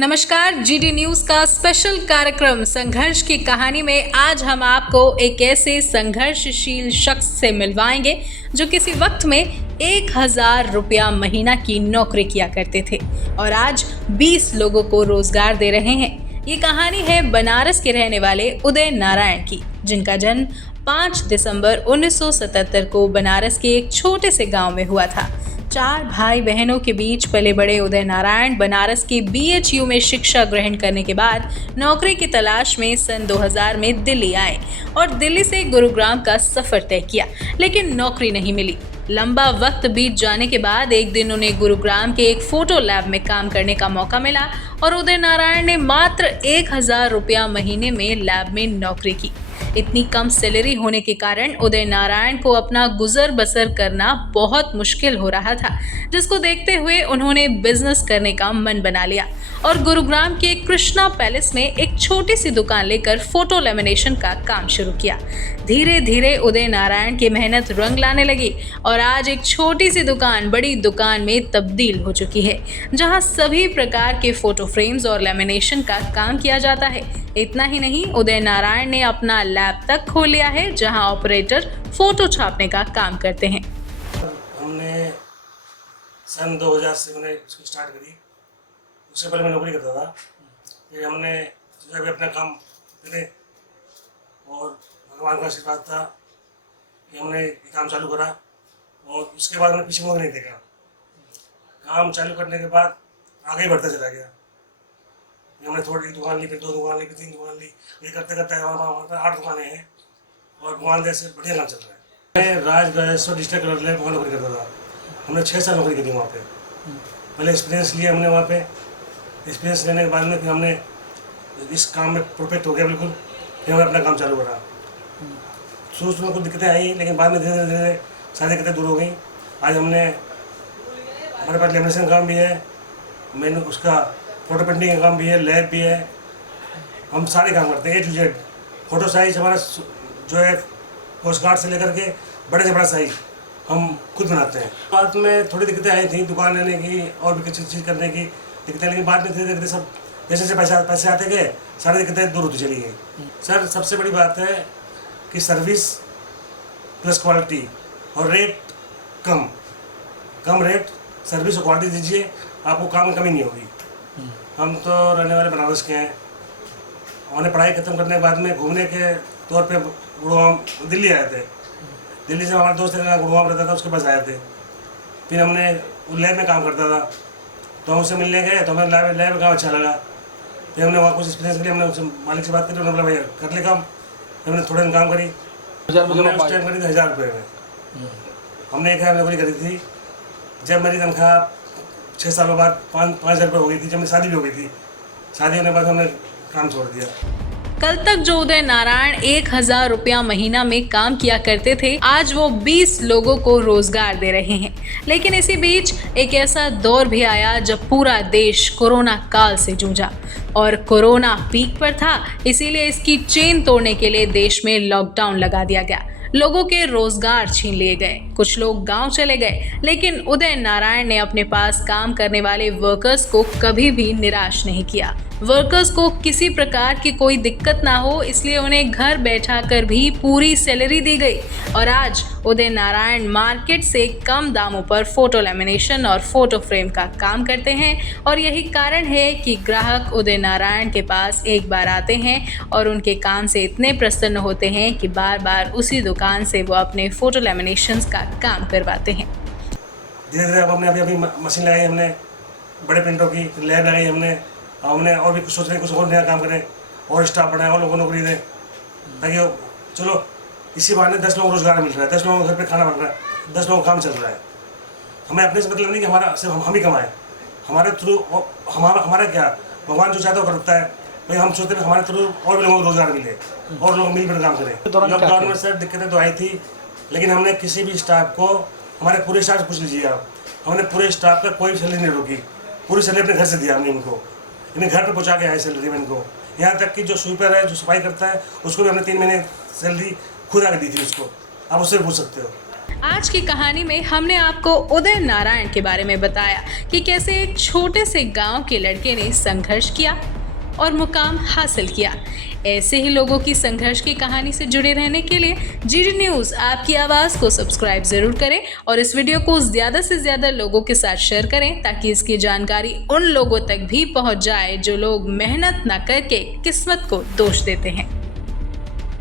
नमस्कार, GD news का special कार्यक्रम संघर्ष की कहानी में आज हम आपको एक ऐसे संघर्षशील शख्स से मिलवाएंगे जो किसी वक्त में 1000 रुपया महीना की नौकरी किया करते थे और आज 20 लोगों को रोजगार दे रहे हैं। ये कहानी है बनारस के रहने वाले उदय नारायण की, जिनका जन्म 5 दिसंबर 1977 को बनारस के एक छोटे से गांव में हुआ था। 4 भाई बहनों के बीच पले बड़े उदय नारायण बनारस के BHU में शिक्षा ग्रहण करने के बाद नौकरी की तलाश में सन 2000 में दिल्ली आए और दिल्ली से गुरुग्राम का सफर तय किया, लेकिन नौकरी नहीं मिली। लंबा वक्त बीत जाने के बाद एक दिन उन्हें गुरुग्राम के एक फोटो लैब में काम करने का मौका मिला और उदय नारायण ने मात्र 1000 रुपया महीने में लैब में नौकरी की। इतनी कम सैलरी होने के कारण उदय नारायण को अपना गुजर बसर करना बहुत मुश्किल हो रहा था, जिसको देखते हुए उन्होंने बिजनेस करने का मन बना लिया और गुरुग्राम के कृष्णा पैलेस में एक छोटी सी दुकान लेकर फोटो लेमिनेशन का काम शुरू किया। धीरे धीरे उदय नारायण की मेहनत रंग लाने लगी और आज एक छोटी सी दुकान बड़ी दुकान में तब्दील हो चुकी है, जहां सभी प्रकार के फोटो फ्रेम्स और लेमिनेशन का काम किया जाता है। इतना ही नहीं, उदय नारायण ने अपना लैब तक खोल लिया है, जहां ऑपरेटर फोटो छापने का काम करते हैं। हमने सन 2000 से मैंने इसको स्टार्ट करी। उससे पहले मैं नौकरी करता था। फिर हमने सोचा कि अपना काम करें और भगवान का आशीर्वाद था कि हमने ये काम चालू करा और उसके बाद मैंने पीछे मुड़ नहीं देखा। काम चालू करने के बाद आगे बढ़ता चला गया। हमने थोड़ी दुकान ली, फिर 2 दुकान ली, फिर 3 दुकान ली। ये करते करते हमारे 8 दुकानें हैं और भगवान जैसे बढ़िया काम चल रहा है। मैं Raj Rajeshwar district colour lab वहाँ नौकरी करता था। हमने 6 साल नौकरी की वहाँ पे। पहले एक्सपीरियंस लिया हमने वहाँ पे। एक्सपीरियंस लेने के बाद में फिर हमने इस काम में परफेक्ट हो गया बिल्कुल। फिर हमने अपना काम चालू करा। शुरू में कुछ दिक्कतें आई, लेकिन बाद में धीरे धीरे सारी दिक्कतें दूर हो गई। आज हमारे पास लेमिनेशन काम भी है, मैंने उसका फोटो प्रिंटिंग का काम भी है, लैब भी है। हम सारे काम करते हैं A to Z। Photo size हमारा जो है पोस्ट कार्ड से लेकर के बड़े से बड़ा साइज हम खुद बनाते हैं। बाद में थोड़ी दिक्कतें आई थी दुकान लेने की और भी कुछ चीज़ करने की दिक्कतें, लेकिन बाद में धीरे धीरे सब जैसे जैसे पैसे आते गए सारी दिक्कतें दूर होती चली गई। सर, सबसे बड़ी बात है कि सर्विस प्लस क्वालिटी और रेट कम रेट, सर्विस और क्वालिटी दीजिए, आपको काम में कमी नहीं होगी। हम तो रहने वाले बनारस के हैं। हमने पढ़ाई खत्म करने के बाद में घूमने के तौर पे गुड़गांव दिल्ली आए थे। दिल्ली से हमारे दोस्त गुड़गांव रहता था, उसके पास आए थे। फिर हमने लैब में काम करता था, तो हम उससे मिलने गए, तो हमें लैब में काम अच्छा लगा। फिर हमने वहाँ कुछ एक्सपीरियंस के लिए हमने उससे मालिक से बात करी, उन्होंने बोला भैया कर ले काम। हमने थोड़े दिन काम करी। हमने उस टाइम करी थी 1000 रुपये में। हमने 1 नौकरी करी थी। जब मेरी तनख्वाह 6 सालों बाद 5,000 रुपये हो गई थी, जब मेरी शादी भी हो गई थी। शादी होने के बाद हमने काम छोड़ दिया। कल तक जो उदय नारायण 1000 रुपया महीना में काम किया करते थे, आज वो 20 लोगों को रोजगार दे रहे हैं। लेकिन इसी बीच एक ऐसा दौर भी आया जब पूरा देश कोरोना काल से जूझा और कोरोना पीक पर था, इसीलिए इसकी चेन तोड़ने के लिए देश में लॉकडाउन लगा दिया गया। लोगों के रोजगार छीन लिए गए, कुछ लोग गांव चले गए, लेकिन उदय नारायण ने अपने पास काम करने वाले वर्कर्स को कभी भी निराश नहीं किया। वर्कर्स को किसी प्रकार की कोई दिक्कत ना हो, इसलिए उन्हें घर बैठा कर भी पूरी सैलरी दी गई और आज उदय नारायण मार्केट से कम दामों पर फोटो लेमिनेशन और फोटो फ्रेम का काम करते हैं और यही कारण है कि ग्राहक उदय नारायण के पास एक बार आते हैं और उनके काम से इतने प्रसन्न होते हैं कि बार बार उसी दुकान से वो अपने फोटो लेमिनेशंस का काम करवाते हैं। धीरे धीरे अब हमने अभी मशीन लगाई, हमने बड़े प्रिंटों की लैब लगाई हमने और भी कुछ सोच रहे हैं, कुछ और नया काम करें और स्टाफ बढ़ाएं और लोगों को नौकरी दें, ताकि चलो इसी बहाने 10 लोगों को रोजगार मिल रहा है, 10 लोगों को घर पे खाना बन रहा है, 10 लोगों का काम चल रहा है। हमें अपने से मतलब नहीं कि हमारा सिर्फ हम ही कमाएं, हमारे थ्रू हमारा क्या भगवान जो चाहता है वो करता है। भाई हम सोचते हैं हमारे थ्रू और भी लोगों को रोजगार मिले और लोग मिलकर काम करें। लॉकडाउन में सर दिक्कतें तो आई थी, लेकिन हमने किसी भी स्टाफ को, हमारे पूरे स्टाफ से पूछ लीजिए आप, हमने पूरे स्टाफ का कोई सैलरी नहीं रोकी। पूरी सैलरी अपने घर से दिया हमने इनको, इन्हें घर पर पहुँचा के आए सैलरी में इनको। यहाँ तक कि जो स्वीपर है, जो सफाई करता है, उसको भी हमने 3 महीने सैलरी खुद आके दी थी उसको। आप उससे पूछ सकते हो। आज की कहानी में हमने आपको उदय नारायण के बारे में बताया कि कैसे एक छोटे से गांव के लड़के ने संघर्ष किया और मुकाम हासिल किया। ऐसे ही लोगों की संघर्ष की कहानी से जुड़े रहने के लिए जीडी न्यूज़ आपकी आवाज़ को सब्सक्राइब ज़रूर करें और इस वीडियो को ज़्यादा से ज़्यादा लोगों के साथ शेयर करें ताकि इसकी जानकारी उन लोगों तक भी पहुंच जाए जो लोग मेहनत न करके किस्मत को दोष देते हैं।